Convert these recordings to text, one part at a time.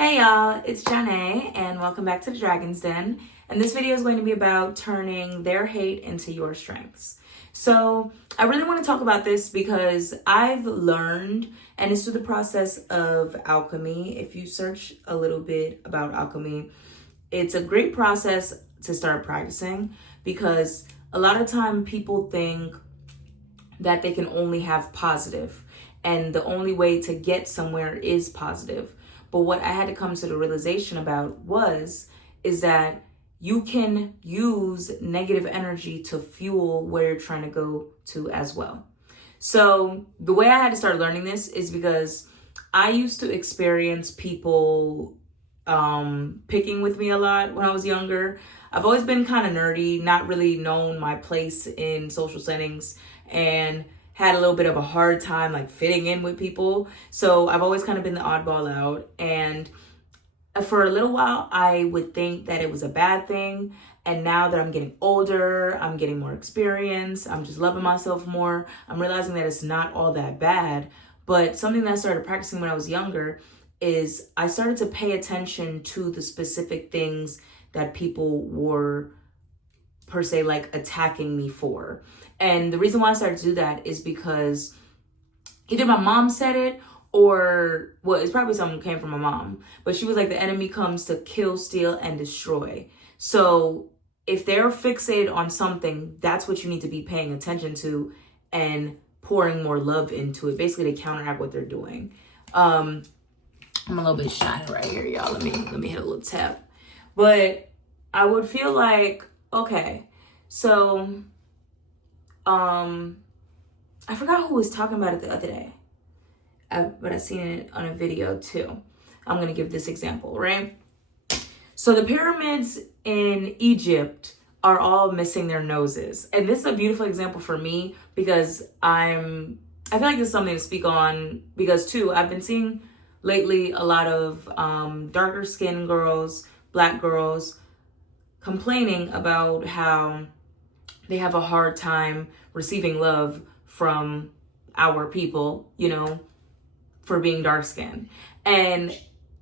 Hey y'all, it's Janae and welcome back to the Dragon's Den. And this video is going to be about turning their hate into your strengths. So I really want to talk about this because I've learned, and it's through the process of alchemy. If you search a little bit about alchemy, it's a great process to start practicing because a lot of time people think that they can only have positive and the only way to get somewhere is positive. But what I had to come to the realization about is that you can use negative energy to fuel where you're trying to go to as well. So the way I had to start learning this is because I used to experience people picking with me a lot when I was younger. I've always been kind of nerdy, not really known my place in social settings, and had a little bit of a hard time like fitting in with people. So I've always kind of been the oddball out. And for a little while, I would think that it was a bad thing. And now that I'm getting older, I'm getting more experience, I'm just loving myself more, I'm realizing that it's not all that bad. But something that I started practicing when I was younger is I started to pay attention to the specific things that people were per se like attacking me for. And the reason why I started to do that is because either my mom said it or, well, it's probably something that came from my mom, but she was like, the enemy comes to kill, steal, and destroy. So if they're fixated on something, that's what you need to be paying attention to and pouring more love into it, basically to counteract what they're doing. I'm a little bit shy right here, y'all. Let me hit a little tap. But I would feel like, okay, so I forgot who was talking about it the other day, but I seen it on a video too. I'm gonna give this example, right? So the pyramids in Egypt are all missing their noses, and this is a beautiful example for me because I feel like this is something to speak on because too I've been seeing lately a lot of darker skinned girls, black girls, complaining about how they have a hard time receiving love from our people, for being dark skinned. And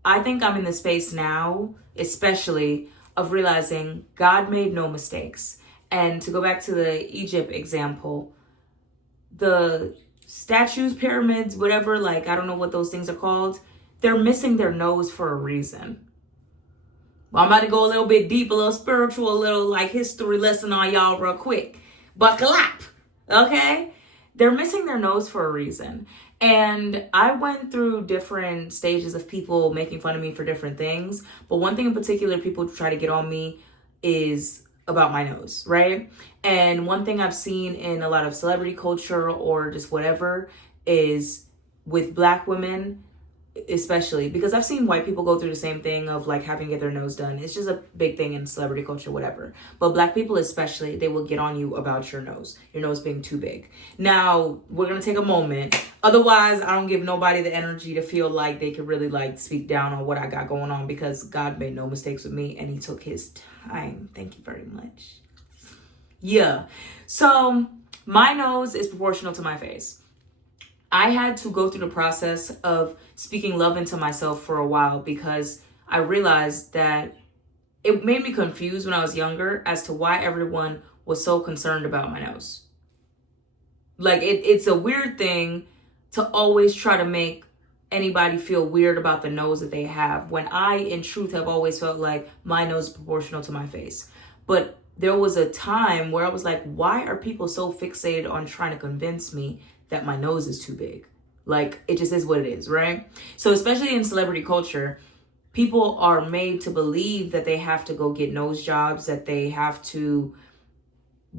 I think I'm in the space now, especially of realizing God made no mistakes. And to go back to the Egypt example, the statues, pyramids, whatever, like, I don't know what those things are called, they're missing their nose for a reason. Well, I'm about to go a little bit deep, a little spiritual, a little like history lesson on y'all real quick. Buckle up, okay? They're missing their nose for a reason. And I went through different stages of people making fun of me for different things. But one thing in particular people try to get on me is about my nose, right? And one thing I've seen in a lot of celebrity culture or just whatever is with Black women, especially because I've seen white people go through the same thing of like having to get their nose done. It's just a big thing in celebrity culture, whatever. But Black people especially, they will get on you about your nose being too big. Now, we're going to take a moment. Otherwise, I don't give nobody the energy to feel like they could really like speak down on what I got going on because God made no mistakes with me and he took his time. Thank you very much. Yeah. So my nose is proportional to my face. I had to go through the process of speaking love into myself for a while because I realized that it made me confused when I was younger as to why everyone was so concerned about my nose. Like it's a weird thing to always try to make anybody feel weird about the nose that they have when I, in truth, have always felt like my nose is proportional to my face. But there was a time where I was like, why are people so fixated on trying to convince me that my nose is too big? Like, it just is what it is, right? So especially in celebrity culture, people are made to believe that they have to go get nose jobs, that they have to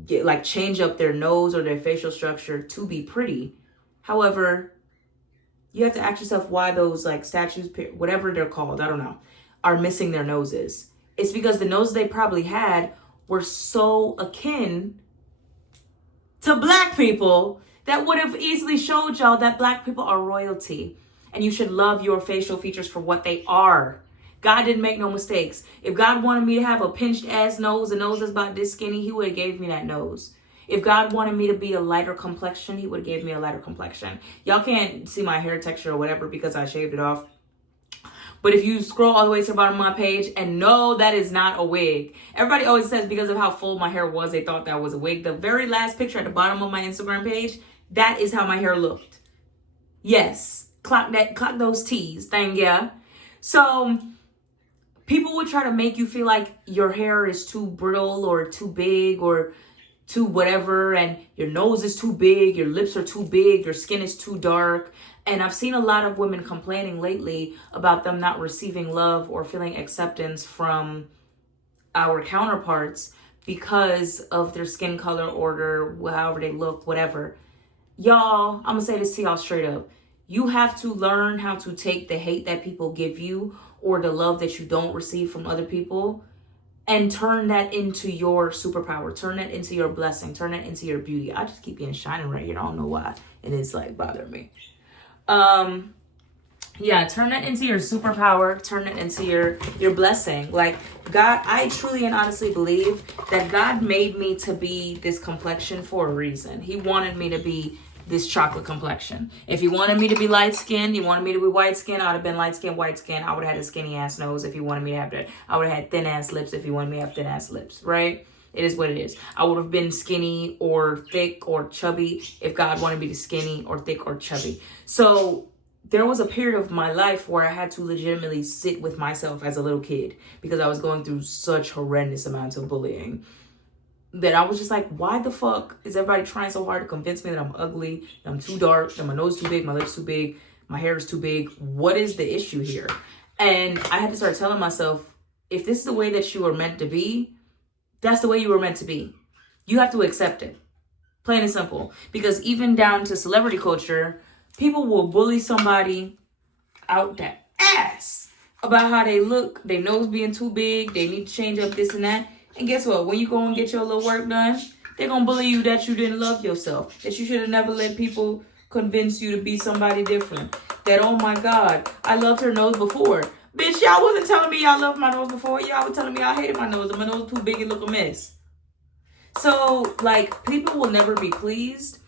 get like change up their nose or their facial structure to be pretty. However, you have to ask yourself why those like statues, whatever they're called, I don't know, are missing their noses. It's because the noses they probably had were so akin to Black people that would have easily showed y'all that Black people are royalty and you should love your facial features for what they are. God didn't make no mistakes. If God wanted me to have a pinched ass nose, a nose that's about this skinny, he would have gave me that nose. If God wanted me to be a lighter complexion, he would have gave me a lighter complexion. Y'all can't see my hair texture or whatever because I shaved it off. But if you scroll all the way to the bottom of my page, and no, that is not a wig. Everybody always says because of how full my hair was, they thought that was a wig. The very last picture at the bottom of my Instagram page, that is how my hair looked. Yes, clock those T's, thank ya. So people would try to make you feel like your hair is too brittle or too big or too whatever, and your nose is too big, your lips are too big, your skin is too dark. And I've seen a lot of women complaining lately about them not receiving love or feeling acceptance from our counterparts because of their skin color or however they look, whatever. Y'all, I'm gonna say this to y'all straight up. You have to learn how to take the hate that people give you or the love that you don't receive from other people and turn that into your superpower. Turn that into your blessing. Turn that into your beauty. I just keep getting shining right here. I don't know why. And it's like bothering me. Yeah, turn that into your superpower. Turn it into your blessing. Like, God, I truly and honestly believe that God made me to be this complexion for a reason. He wanted me to be this chocolate complexion. If he wanted me to be light skinned, he wanted me to be white skinned, I would have been light skinned, white skinned. I would have had a skinny ass nose if he wanted me to have that. I would have had thin ass lips if he wanted me to have thin ass lips, right? It is what it is. I would have been skinny or thick or chubby if God wanted me to skinny or thick or chubby. So there was a period of my life where I had to legitimately sit with myself as a little kid because I was going through such horrendous amounts of bullying that I was just like, why the fuck is everybody trying so hard to convince me that I'm ugly, that I'm too dark, that my nose is too big, my lips too big, my hair is too big? What is the issue here? And I had to start telling myself, if this is the way that you were meant to be, that's the way you were meant to be. You have to accept it. Plain and simple. Because even down to celebrity culture, people will bully somebody out their ass about how they look, their nose being too big, they need to change up this and that. And guess what? When you go and get your little work done, they're going to bully you that you didn't love yourself, that you should have never let people convince you to be somebody different. That, oh my God, I loved her nose before. Bitch, y'all wasn't telling me y'all loved my nose before. Y'all were telling me I hated my nose and my nose too big and look a mess. So, like, people will never be pleased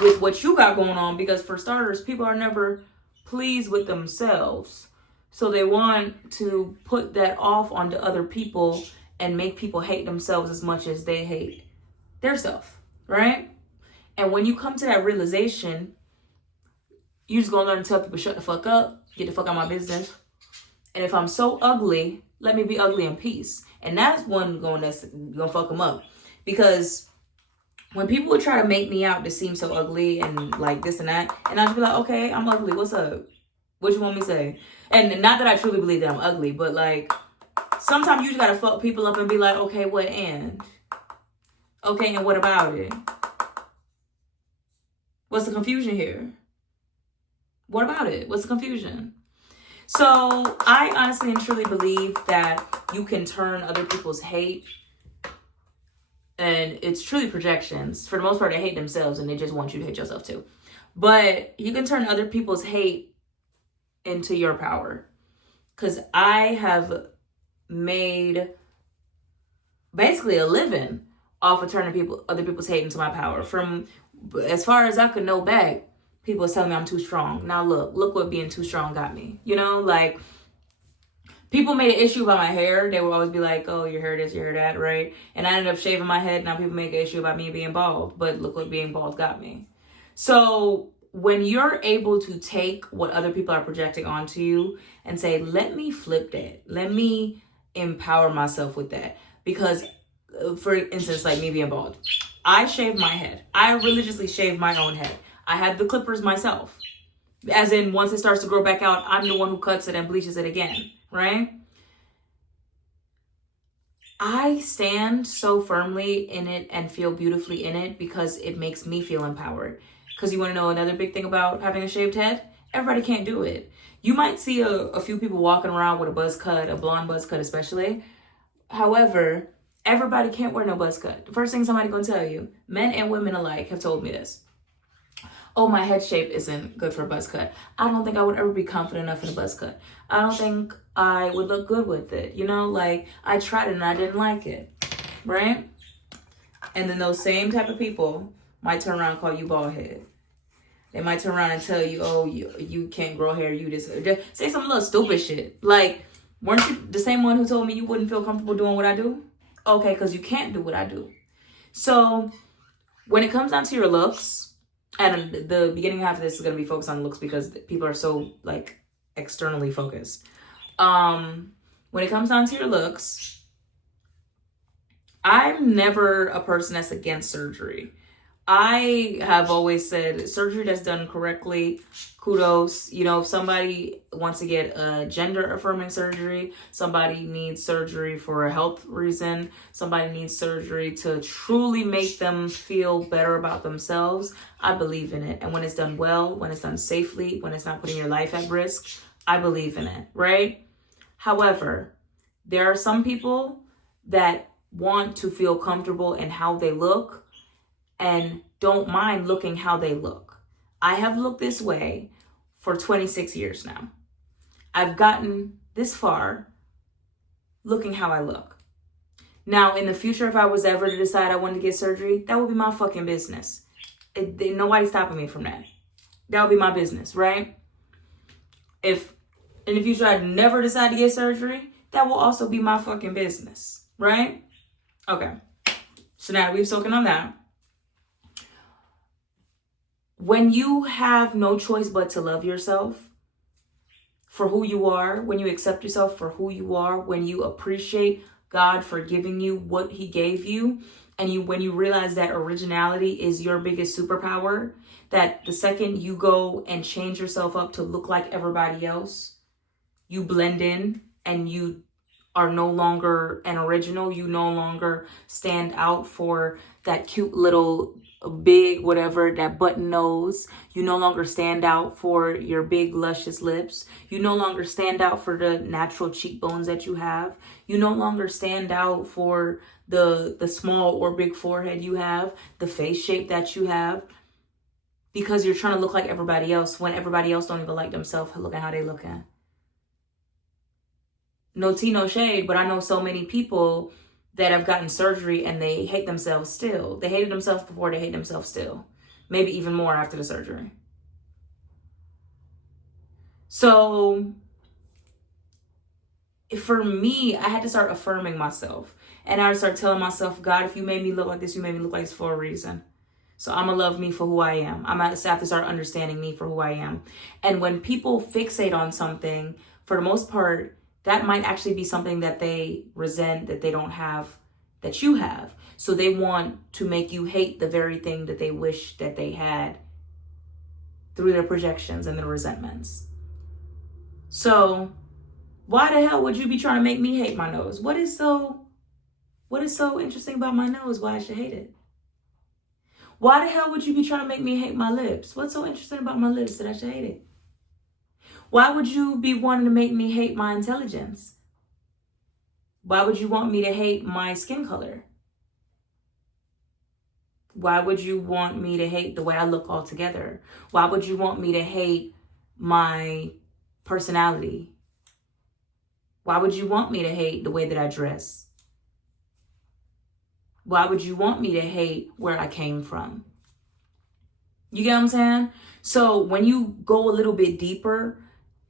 with what you got going on because, for starters, people are never pleased with themselves. So they want to put that off onto other people and make people hate themselves as much as they hate their self, right? And when you come to that realization, you just gonna learn to tell people, shut the fuck up, get the fuck out of my business. And if I'm so ugly, let me be ugly in peace. And that's one that's gonna fuck them up. Because when people would try to make me out to seem so ugly and like this and that, and I'd just be like, okay, I'm ugly, what's up? What you want me to say? And not that I truly believe that I'm ugly, but like, sometimes you just gotta fuck people up and be like, okay, what and? Okay, and what about it? What's the confusion here? What about it? What's the confusion? So I honestly and truly believe that you can turn other people's hate, and it's truly projections. For the most part, they hate themselves and they just want you to hate yourself too. But you can turn other people's hate into your power. Because I have made basically a living off of turning other people's hate into my power. From as far as I could know back, people was telling me I'm too strong. Now look what being too strong got me. You know, like, people made an issue about my hair. They would always be like, oh, your hair this, your hair that, right? And I ended up shaving my head. Now people make an issue about me being bald. But look what being bald got me. So when you're able to take what other people are projecting onto you and say, let me flip that. Let me empower myself with that. Because, for instance, like me being bald, I shave my head. I religiously shave my own head. I have the clippers myself. As in, once it starts to grow back out, I'm the one who cuts it and bleaches it again, right? I stand so firmly in it and feel beautifully in it because it makes me feel empowered. Because you want to know another big thing about having a shaved head? Everybody can't do it. You might see a few people walking around with a buzz cut, a blonde buzz cut especially. However, everybody can't wear no buzz cut. The first thing somebody gonna tell you, men and women alike have told me this. Oh, my head shape isn't good for a buzz cut. I don't think I would ever be confident enough in a buzz cut. I don't think I would look good with it. You know, like, I tried it and I didn't like it, right? And then those same type of people might turn around and call you bald head. They might turn around and tell you, oh, you can't grow hair, you just say some little stupid shit. Like, weren't you the same one who told me you wouldn't feel comfortable doing what I do? Okay, because you can't do what I do. So when it comes down to your looks, and the beginning half of this is going to be focused on looks because people are so like externally focused. When it comes down to your looks, I'm never a person that's against surgery. I have always said surgery that's done correctly, kudos. You know, if somebody wants to get a gender affirming surgery, somebody needs surgery for a health reason, somebody needs surgery to truly make them feel better about themselves, I believe in it. And when it's done well, when it's done safely, when it's not putting your life at risk, I believe in it, right? However, there are some people that want to feel comfortable in how they look and don't mind looking how they look. I have looked this way for 26 years now. I've gotten this far looking how I look. Now, in the future, if I was ever to decide I wanted to get surgery, that would be my fucking business. Nobody's stopping me from that. That would be my business, right? If in the future I never decide to get surgery, that will also be my fucking business, right? Okay. So now we've spoken on that. When you have no choice but to love yourself for who you are, when you accept yourself for who you are, when you appreciate God for giving you what he gave you, and when you realize that originality is your biggest superpower, that the second you go and change yourself up to look like everybody else, you blend in and you are no longer an original. You no longer stand out for that cute little big whatever, that button nose. You no longer stand out for your big luscious lips. You no longer stand out for the natural cheekbones that you have. You no longer stand out for the small or big forehead you have, the face shape that you have, because you're trying to look like everybody else when everybody else don't even like themselves looking how they looking. No tea, no shade, but I know so many people that have gotten surgery and they hate themselves still. They hated themselves before, they hate themselves still. Maybe even more after the surgery. So for me, I had to start affirming myself. And I had to start telling myself, God, if you made me look like this, you made me look like this for a reason. So I'm going to love me for who I am. I'm going to have to start understanding me for who I am. And when people fixate on something, for the most part, that might actually be something that they resent, that they don't have, that you have. So they want to make you hate the very thing that they wish that they had through their projections and their resentments. So why the hell would you be trying to make me hate my nose? What is so interesting about my nose? Why I should hate it? Why the hell would you be trying to make me hate my lips? What's so interesting about my lips that I should hate it? Why would you be wanting to make me hate my intelligence? Why would you want me to hate my skin color? Why would you want me to hate the way I look altogether? Why would you want me to hate my personality? Why would you want me to hate the way that I dress? Why would you want me to hate where I came from? You get what I'm saying? So when you go a little bit deeper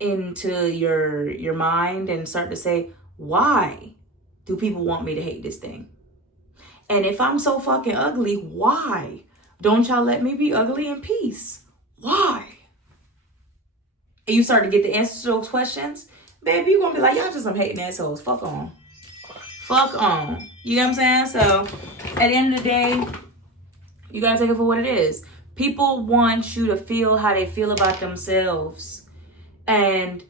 into your mind and start to say, why do people want me to hate this thing? And if I'm so fucking ugly, why don't y'all let me be ugly in peace? Why? And you start to get the answers to those questions, baby, you're gonna be like, y'all just some hating assholes. Fuck on. Fuck on. You know what I'm saying? So at the end of the day, you gotta take it for what it is. People want you to feel how they feel about themselves. And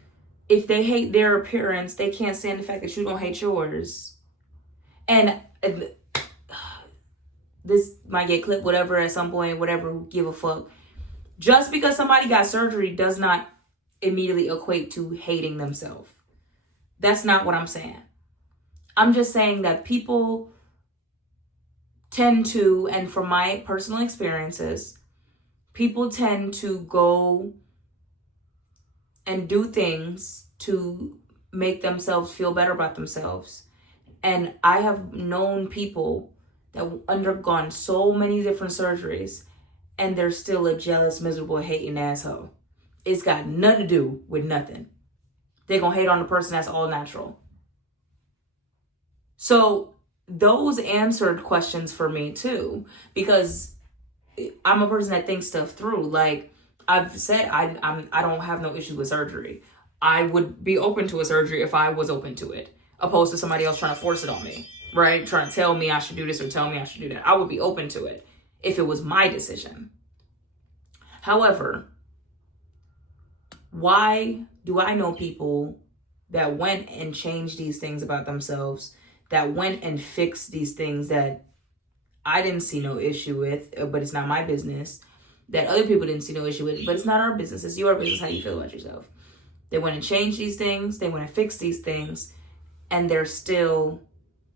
if they hate their appearance, they can't stand the fact that you don't hate yours. And this might get clipped, whatever, at some point, whatever, give a fuck. Just because somebody got surgery does not immediately equate to hating themselves. That's not what I'm saying. I'm just saying that people tend to, and from my personal experiences, people tend to go and do things to make themselves feel better about themselves. And I have known people that have undergone so many different surgeries and they're still a jealous, miserable, hating asshole. It's got nothing to do with nothing. They're going to hate on the person that's all natural. So those answered questions for me too, because I'm a person that thinks stuff through. Like I've said, I don't have no issue with surgery. I would be open to a surgery if I was open to it, opposed to somebody else trying to force it on me, right? Trying to tell me I should do this or tell me I should do that. I would be open to it if it was my decision. However, why do I know people that went and changed these things about themselves, that went and fixed these things that I didn't see no issue with, but it's not my business, that other people didn't see no issue with, but it's not our business, it's your business how you feel about yourself. They went and changed these things, they went and fixed these things, and they're still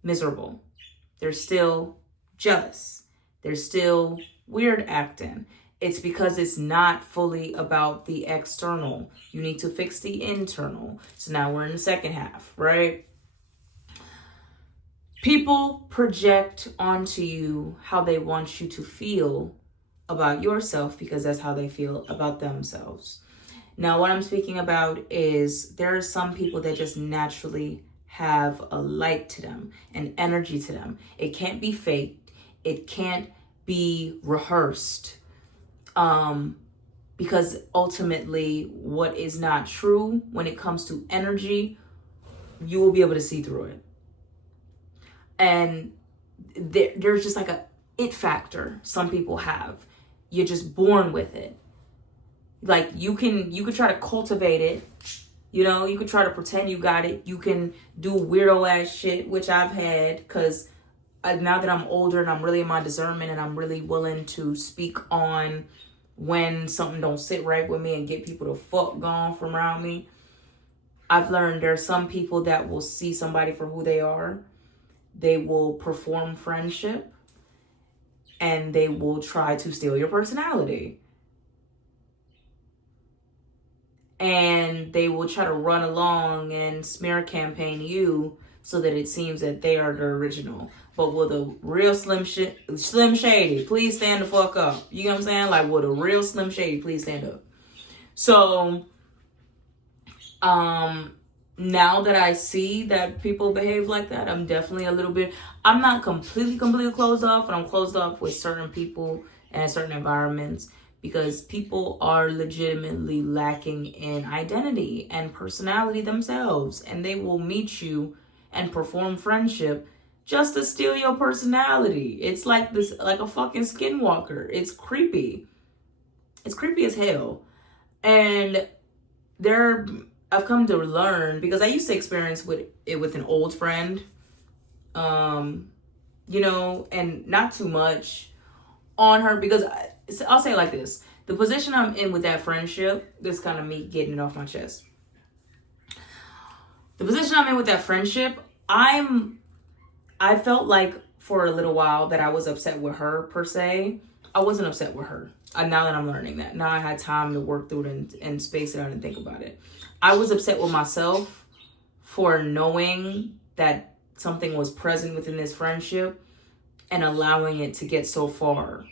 miserable. They're still jealous. They're still weird acting. It's because it's not fully about the external. You need to fix the internal. So now we're in the second half, right? People project onto you how they want you to feel about yourself because that's how they feel about themselves. Now, what I'm speaking about is there are some people that just naturally have a light to them, an energy to them. It can't be faked. It can't be rehearsed. Because ultimately what is not true when it comes to energy, you will be able to see through it. And there's just like a it factor some people have. You're just born with it. Like you could try to cultivate it. You know, you could try to pretend you got it. You can do weirdo ass shit, which I've had, because now that I'm older and I'm really in my discernment and I'm really willing to speak on when something don't sit right with me and get people to fuck gone from around me, I've learned there are some people that will see somebody for who they are. They will perform friendship and they will try to steal your personality. And they will try to run along and smear campaign you so that it seems that they are the original. But will the real Slim Shady please stand the fuck up? You know what I'm saying? Like, will the real Slim Shady please stand up? So, now that I see that people behave like that, I'm definitely I'm not completely closed off, but I'm closed off with certain people and certain environments because people are legitimately lacking in identity and personality themselves, and they will meet you and perform friendship just to steal your personality. It's like a fucking skinwalker. It's creepy. It's creepy as hell. And I've come to learn, because I used to experience it with an old friend, you know, and not too much on her, because I'll say it like this. The position I'm in with that friendship, this kind of me getting it off my chest. The position I'm in with that friendship, I felt like for a little while that I was upset with her per se. I wasn't upset with her. Now that I'm learning that. Now I had time to work through it and space it out and think about it. I was upset with myself for knowing that something was present within this friendship and allowing it to get so far.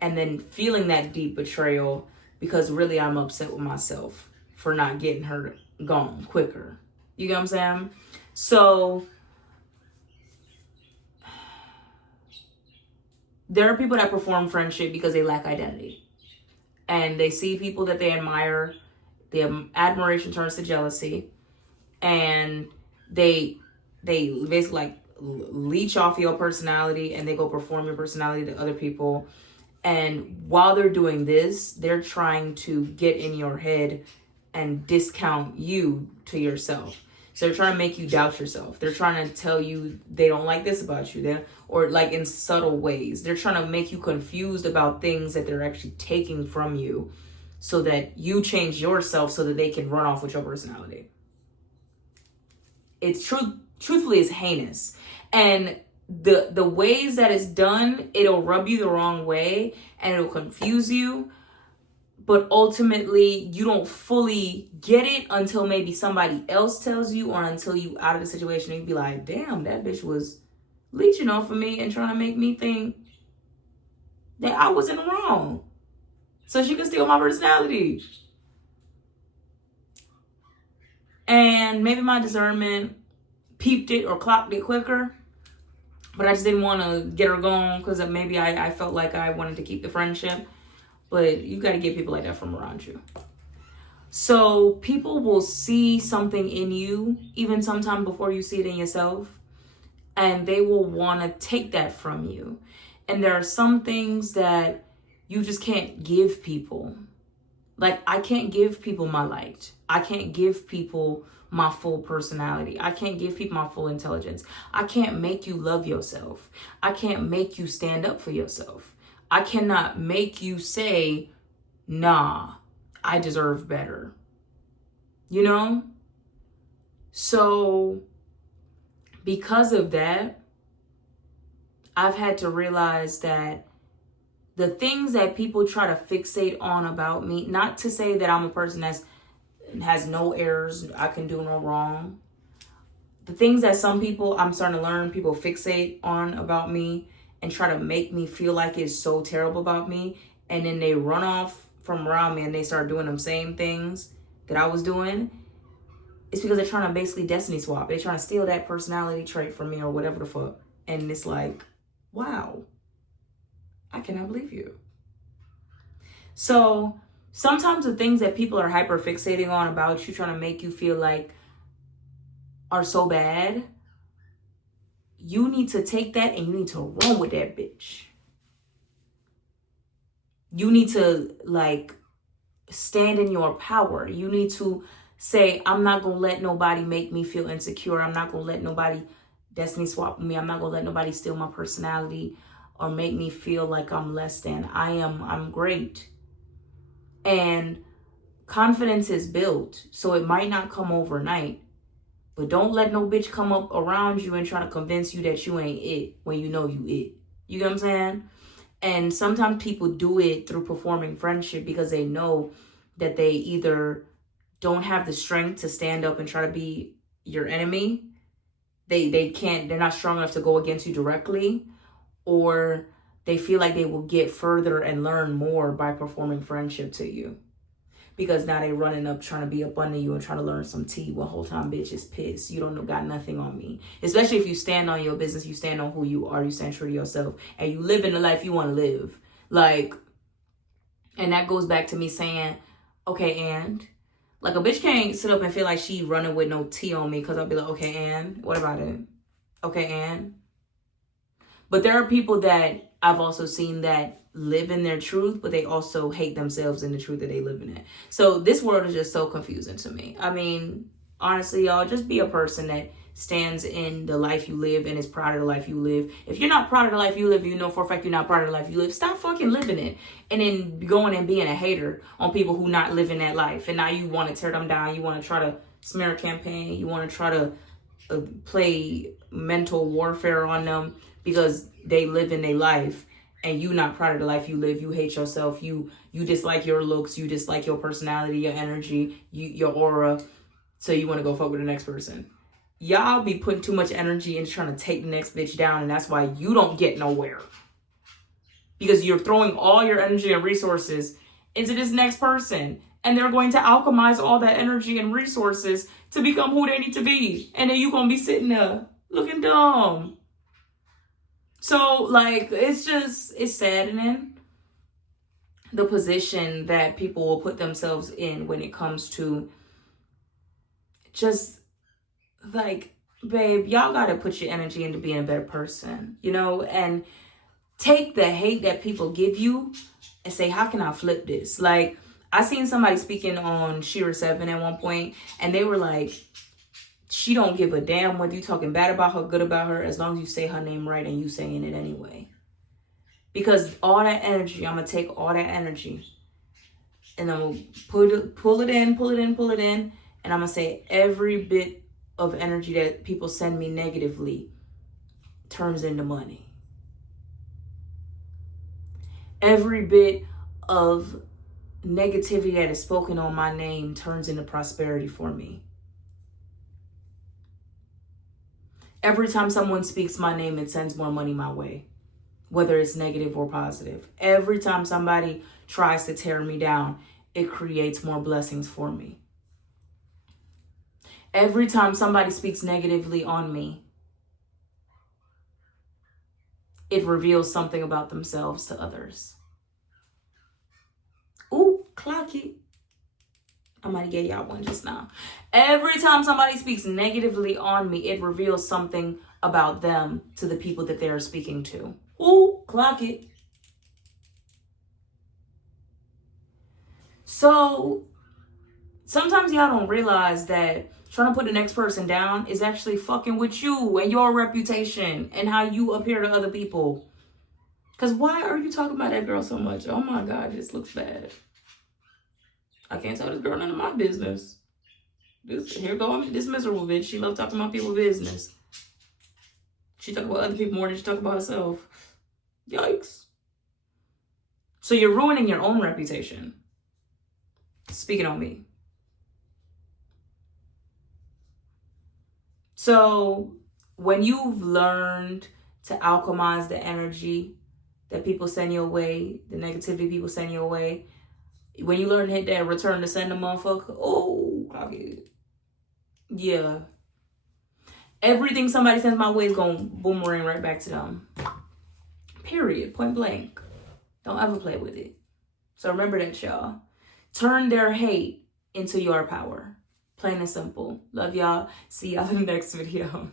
And then feeling that deep betrayal because really I'm upset with myself for not getting her gone quicker. You get what I'm saying? So there are people that perform friendship because they lack identity. And they see people that they admire, the admiration turns to jealousy, and they basically like leech off your personality and they go perform your personality to other people. And while they're doing this, they're trying to get in your head and discount you to yourself. So they're trying to make you doubt yourself. They're trying to tell you they don't like this about you. Or like in subtle ways. They're trying to make you confused about things that they're actually taking from you so that you change yourself so that they can run off with your personality. It's truthfully is heinous. And the ways that it's done, it'll rub you the wrong way and it'll confuse you. But ultimately, you don't fully get it until maybe somebody else tells you, or until you out of the situation and you be like, damn, that bitch was leeching off of me and trying to make me think that I wasn't wrong. so she could steal my personality. And maybe my discernment peeped it or clocked it quicker, but I just didn't want to get her going because maybe I felt like I wanted to keep the friendship. But you got to get people like that from around you. So people will see something in you, even sometime before you see it in yourself, and they will want to take that from you. And there are some things that you just can't give people. Like, I can't give people my light. I can't give people my full personality. I can't give people my full intelligence. I can't make you love yourself. I can't make you stand up for yourself. I cannot make you say, nah, I deserve better. You know? So, because of that, I've had to realize that the things that people try to fixate on about me, not to say that I'm a person that has no errors, I can do no wrong. The things that some people, I'm starting to learn, people fixate on about me and try to make me feel like it's so terrible about me. And then they run off from around me and they start doing them same things that I was doing. It's because they're trying to basically destiny swap. They're trying to steal that personality trait from me or whatever the fuck. And it's like, wow, I cannot believe you. So sometimes the things that people are hyper fixating on about you, trying to make you feel like are so bad, you need to take that and you need to run with that bitch. You need to like stand in your power. You need to say, I'm not going to let nobody make me feel insecure. I'm not going to let nobody destiny swap me. I'm not going to let nobody steal my personality or make me feel like I'm less than. I'm great. And confidence is built, so it might not come overnight. But don't let no bitch come up around you and try to convince you that you ain't it when you know you it. You get what I'm saying? And sometimes people do it through performing friendship because they know that they either don't have the strength to stand up and try to be your enemy. They can't, they're not strong enough to go against you directly, or they feel like they will get further and learn more by performing friendship to you. Because now they running up trying to be up under you and trying to learn some tea. Well, whole time bitch is pissed. You don't know, got nothing on me. Especially if you stand on your business, you stand on who you are, you stand true to yourself, and you live in the life you want to live. Like, and that goes back to me saying, okay, and like a bitch can't sit up and feel like she running with no tea on me because I'll be like, okay, and what about it? Okay, and. But there are people that I've also seen that live in their truth, but they also hate themselves in the truth that they live in it. So this world is just so confusing to me. I mean, honestly, y'all, just be a person that stands in the life you live and is proud of the life you live. If you're not proud of the life you live, you know for a fact you're not proud of the life you live, stop fucking living it. And then going and being a hater on people who not living that life. And now you want to tear them down. You want to try to smear a campaign. You want to try to play mental warfare on them because they live in their life and you not proud of the life you live. You hate yourself. You dislike your looks. You dislike your personality, your energy, your aura. So you want to go fuck with the next person. Y'all be putting too much energy into trying to take the next bitch down, and that's why you don't get nowhere. Because you're throwing all your energy and resources into this next person, and they're going to alchemize all that energy and resources to become who they need to be. And then you're going to be sitting there looking dumb. So, like, it's saddening, the position that people will put themselves in when it comes to just, like, babe, y'all got to put your energy into being a better person, you know, and take the hate that people give you and say, how can I flip this? Like, I seen somebody speaking on Shira 7 at one point, and they were like, she don't give a damn whether you talking bad about her, good about her, as long as you say her name right and you saying it anyway. Because all that energy, I'm going to take all that energy and I'm going to pull it in, and I'm going to say every bit of energy that people send me negatively turns into money. Every bit of negativity that is spoken on my name turns into prosperity for me. Every time someone speaks my name, it sends more money my way. whether it's negative or positive. Every time somebody tries to tear me down, it creates more blessings for me. Every time somebody speaks negatively on me, it reveals something about themselves to others. Ooh, clock it. I might have gave y'all one just now. Every time somebody speaks negatively on me, it reveals something about them to the people that they are speaking to. Ooh, clock it. So sometimes y'all don't realize that trying to put the next person down is actually fucking with you and your reputation and how you appear to other people. Because why are you talking about that girl so much? Oh my God, this looks bad. I can't tell this girl none of my business. Here go this miserable bitch. She loves talking about people's business. She talk about other people more than she talk about herself. Yikes. So you're ruining your own reputation. Speaking on me. So when you've learned to alchemize the energy that people send your way, the negativity people send your way, when you learn to hit that return to send a motherfucker, oh, yeah. Everything somebody sends my way is going to boomerang right back to them. Period. Point blank. Don't ever play with it. So remember that, y'all. Turn their hate into your power. Plain and simple. Love y'all. See y'all in the next video.